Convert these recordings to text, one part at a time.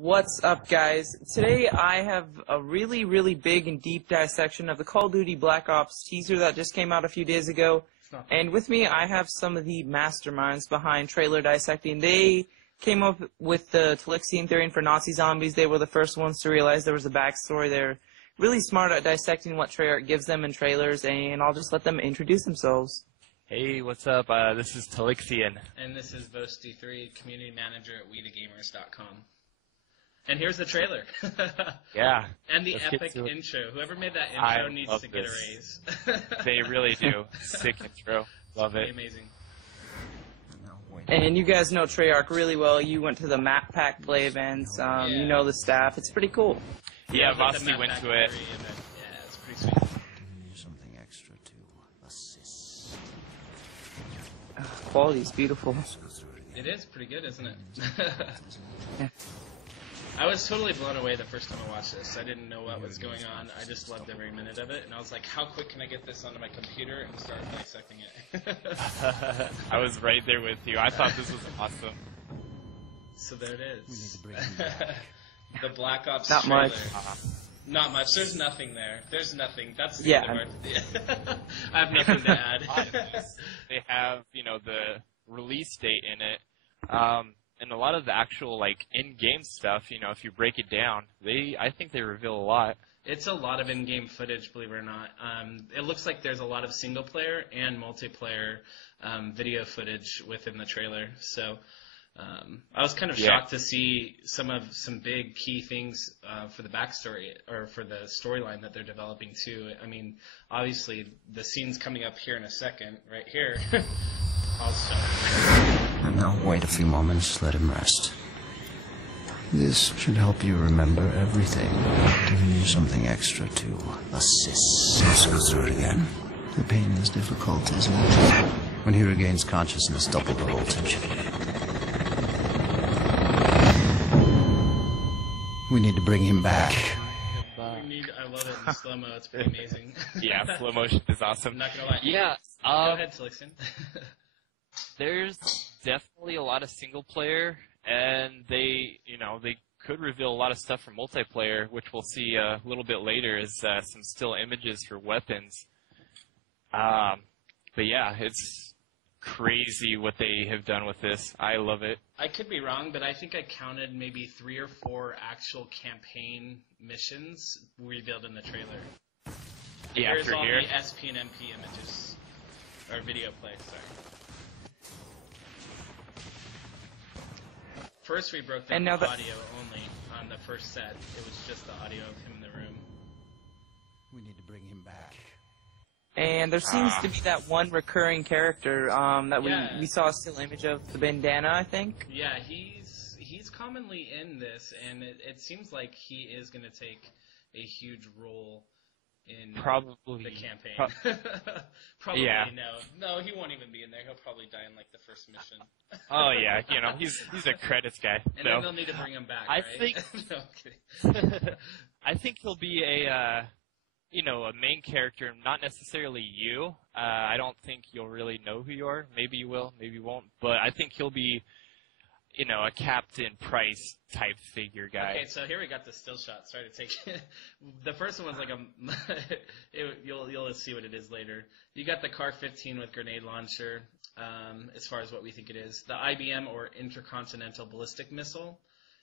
What's up, guys? Today I have a really big and deep dissection of the Call of Duty Black Ops teaser that just came out a few days ago. And with me, I have some of the masterminds behind trailer dissecting. They came up with the Talixian theory for Nazi zombies. They were the first ones to realize there was a backstory. They're really smart at dissecting what Treyarch gives them in trailers, and I'll just let them introduce themselves. Hey, what's up? This is Talixian. And this is Boasty3, community manager at WeTheGamers.com. And here's the trailer. Yeah. And the epic intro. Whoever made that intro needs to get a raise. They really do. Sick intro. Love it. Amazing. And you guys know Treyarch really well. You went to the Map Pack Play events. You know the staff. It's pretty cool. Yeah, Vosti went to it. Yeah, it's pretty sweet. Something extra to assist. Quality's beautiful. It is pretty good, isn't it? Yeah. I was totally blown away the first time I watched this. I didn't know what was going on. I just loved every minute of it. And I was like, how quick can I get this onto my computer and start dissecting it? I was right there with you. I thought this was awesome. So there it is. The Black Ops Not trailer. much. Not much. There's nothing there. There's nothing. That's the Yeah. only part. I have nothing to add. They have, the release date in it. And a lot of the actual, in-game stuff, if you break it down, I think they reveal a lot. It's a lot of in-game footage, believe it or not. It looks like there's a lot of single-player and multiplayer video footage within the trailer. So I was kind of shocked to see some big key things for the backstory or for the storyline that they're developing too. I mean, obviously the scene's coming up here in a second, right here. I'll start. And now wait a few moments, let him rest. This should help you remember everything, giving you something extra to assist. Let's go through it again. The pain is difficult, isn't it? When he regains consciousness, double the voltage. We need to bring him back. I love it in slow-mo. It's pretty amazing. Yeah, slow motion is awesome. I'm not gonna lie. Yeah. Go ahead, Talixian. There's definitely a lot of single player, and they could reveal a lot of stuff for multiplayer, which we'll see a little bit later as some still images for weapons. But yeah, it's crazy what they have done with this. I love it. I could be wrong, but I think I counted maybe 3 or 4 actual campaign missions revealed in the trailer. Yeah, Here's for all here. the SP and MP images. Or video play, sorry. First we broke down the audio only on the first set. It was just the audio of him in the room. We need to bring him back. And there seems to be that one recurring character that we saw a still image of, the bandana, I think. Yeah, he's commonly in this, and it seems like he is going to take a huge role in the campaign. Probably no, he won't even be in there. He'll probably die in the first mission. Oh yeah, he's a credits guy. And then they'll need to bring him back. I right? think. No, I'm kidding. I think he'll be a main character, not necessarily you. I don't think you'll really know who you are. Maybe you will, maybe you won't. But I think he'll be, a Captain Price type figure guy. Okay, so here we got the still shot. Sorry to take it. The first one was you'll see what it is later. You got the Car-15 with grenade launcher, as far as what we think it is. The IBM, or Intercontinental Ballistic Missile.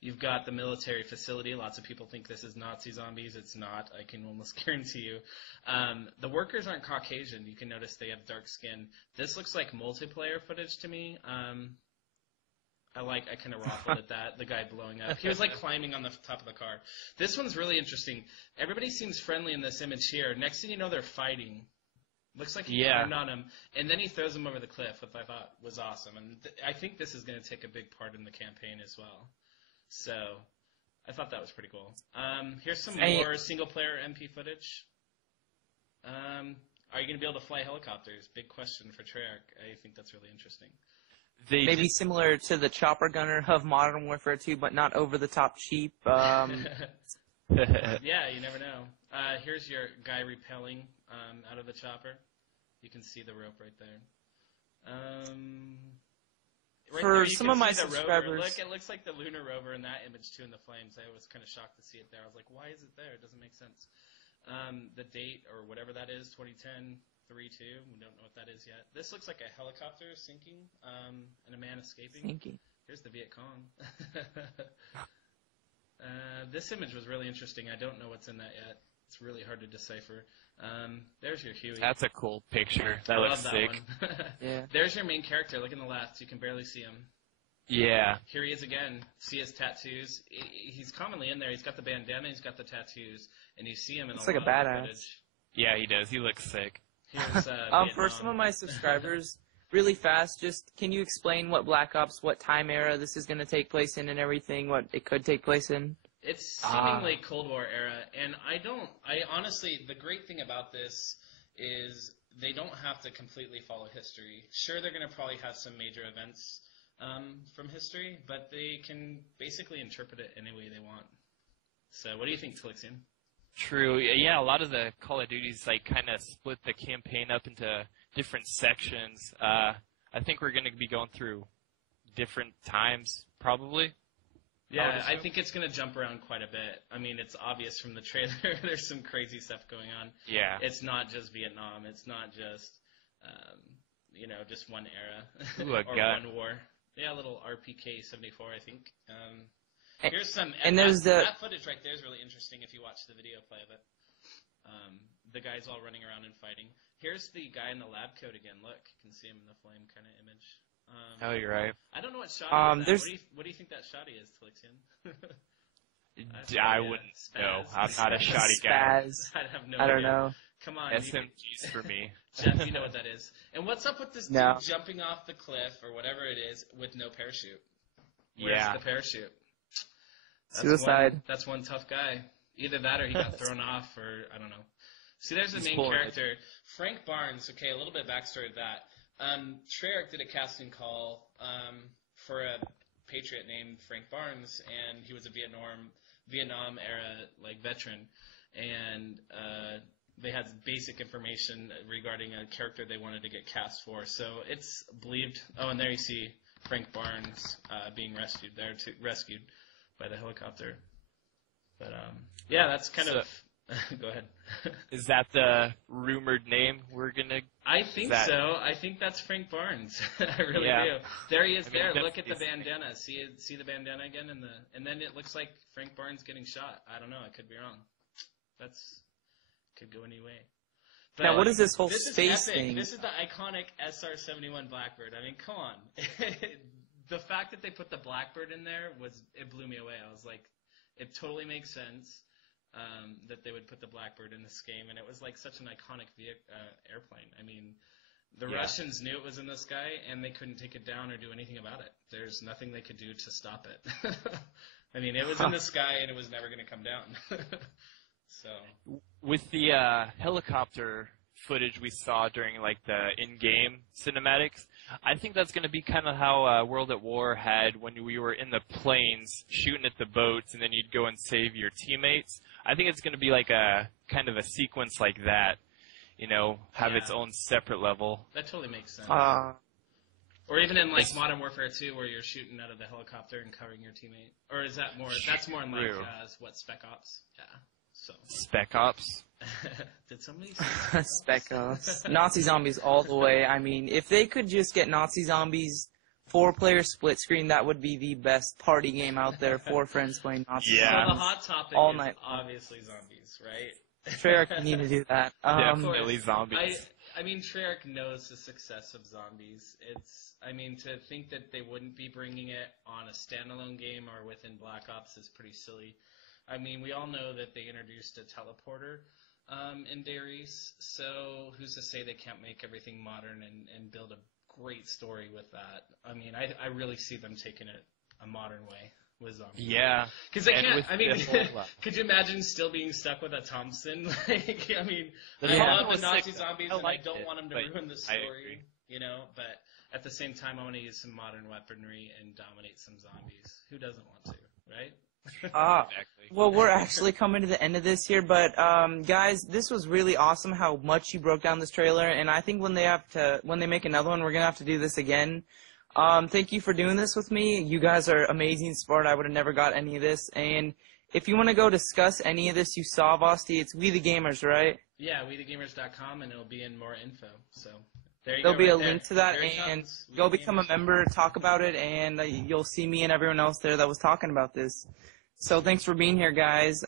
You've got the military facility. Lots of people think this is Nazi zombies. It's not. I can almost guarantee you. The workers aren't Caucasian. You can notice they have dark skin. This looks like multiplayer footage to me. I kind of raffled at that. The guy blowing up. He was climbing on the top of the car. This one's really interesting. Everybody seems friendly in this image here. Next thing you know, they're fighting. Looks like he turned on him, and then he throws him over the cliff, which I thought was awesome. And I think this is going to take a big part in the campaign as well. So I thought that was pretty cool. Here's some more single-player MP footage. Are you going to be able to fly helicopters? Big question for Treyarch. I think that's really interesting. Maybe similar to the chopper gunner of Modern Warfare 2, but not over-the-top cheap. Yeah, you never know. Here's your guy repelling out of the chopper. You can see the rope right there. Right For there, you some can of my see the rover. subscribers, Look, it looks like the lunar rover in that image too in the flames. I was kind of shocked to see it there. I was like, why is it there? It doesn't make sense. The date or whatever that is, 2010 3-2. We don't know what that is yet. This looks like a helicopter sinking and a man escaping. sinking. Here's the Viet Cong. This image was really interesting. I don't know what's in that yet. It's really hard to decipher. There's your Huey. That's a cool picture. That I looks love that sick. one. Yeah. There's your main character. Look in the left. You can barely see him. Yeah. Here he is again. See his tattoos. He's commonly in there. He's got the bandana. He's got the tattoos, and you see him in Looks a like a lot of badass. footage. Yeah, he does. He looks sick. Here's, For Vietnam. some of my subscribers, really fast, just can you explain what Black Ops, what time era this is going to take place in and everything, what it could take place in? It's seemingly Cold War era, and I honestly, the great thing about this is they don't have to completely follow history. Sure, they're going to probably have some major events from history, but they can basically interpret it any way they want. So what do you think, Tlixian? True. Yeah, a lot of the Call of Duties like kind of split the campaign up into different sections. I think we're going to be going through different times, probably. Yeah, I think it's going to jump around quite a bit. I mean, it's obvious from the trailer. There's some crazy stuff going on. Yeah. It's not just Vietnam. It's not just, just one era Ooh, a or gun. one war. Yeah, a little RPK 74, I think. And- Here's some. and there's that footage right there is really interesting if you watch the video play of it. The guys all running around and fighting. Here's the guy in the lab coat again. Look, you can see him in the flame kind of image. Oh, you're right. I don't know what shotty is. there's- What do you think that shotty is, Tlixian? I wouldn't know. I'm not a shoddy guy. Spaz. I have no I don't idea. know. Come on, SMGs for me. Jeff, you know what that is. And what's up with this No. dude jumping off the cliff or whatever it is with no parachute? Where's Yeah. the parachute? Suicide. That's one tough guy. Either that or he got thrown off or I don't know. See, there's the He's main pulling it. character. Frank Barnes, okay, a little bit of backstory of that. Treyarch did a casting call for a patriot named Frank Barnes, and he was a Vietnam era like veteran, and they had basic information regarding a character they wanted to get cast for. So it's believed. Oh, and there you see Frank Barnes being rescued by the helicopter. But yeah, that's kind of. Go ahead. Is that the rumored name we're going to... I think so. I think that's Frank Barnes. I really do. There he is. Look at the bandana. See the bandana again, and then it looks like Frank Barnes getting shot. I don't know. I could be wrong. Could go any way. But Now, what is this whole this is space epic. thing? This is the iconic SR-71 Blackbird. I mean, come on. The fact that they put the Blackbird in there it blew me away. I was like, it totally makes sense. That they would put the Blackbird in this game, and it was like such an iconic airplane. I mean, the Russians knew it was in the sky, and they couldn't take it down or do anything about it. There's nothing they could do to stop it. I mean, it was in the sky, and it was never going to come down. So, With the helicopter footage we saw during like the in-game cinematics, I think that's going to be kind of how World at War had when we were in the planes shooting at the boats, and then you'd go and save your teammates. I think it's going to be like a kind of a sequence like that, have its own separate level. that totally makes sense. Or even in like Modern Warfare 2, where you're shooting out of the helicopter and covering your teammate. Or is that more? That's more in like Spec Ops. Yeah. So. Spec Ops. Did somebody say Spec Ops. Nazi zombies all the way. I mean, if they could just get Nazi zombies 4-player split screen, that would be the best party game out there. 4 friends playing Nazi Yeah. So zombies. the hot topic all is night. obviously zombies, right? Treyarch need to do that. Definitely zombies. I mean, Treyarch knows the success of zombies. To think that they wouldn't be bringing it on a standalone game or within Black Ops is pretty silly. I mean, we all know that they introduced a teleporter in Darius, so who's to say they can't make everything modern and build a great story with that? I mean, I really see them taking it a modern way with zombies. Yeah. Because they And can't, with I mean, the whole- could you imagine still being stuck with a Thompson? Like, I mean, I Yeah. love the It was Nazi sick. zombies I and I liked don't it, want them to but ruin the I story, agree. but at the same time I want to use some modern weaponry and dominate some zombies. Who doesn't want to, right? Exactly. Well, we're actually coming to the end of this here, but guys, this was really awesome how much you broke down this trailer, and I think when they make another one, we're gonna have to do this again. Thank you for doing this with me. You guys are amazing sport. I would have never got any of this. And if you want to go discuss any of this you saw, Vosti, it's We The Gamers, right? Yeah, wethegame.com, and it'll be in more info. So there you There'll go. be a Right link to that, there it and comes. We go The become a Gamers. member, talk about it, and you'll see me and everyone else there that was talking about this. So thanks for being here, guys.